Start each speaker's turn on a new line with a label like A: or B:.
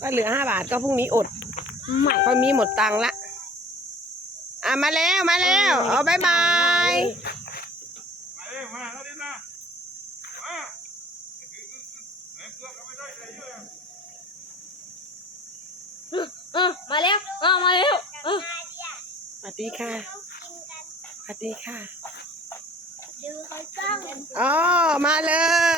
A: ก็เหลือห้าบาทก็พรุ่งนี้อด
B: ไม่
A: เพราะมีหมดตังค์ละ อะมาแล้วมาแล้วเอาบายบาย
C: มาเร็วมาเเอ
B: อมาแล้วเออมาแล้วเออ
A: สวัสดีค่ะสวัสดีค่ะ
D: ดูเขาจ้อง
A: อ๋อมาเลย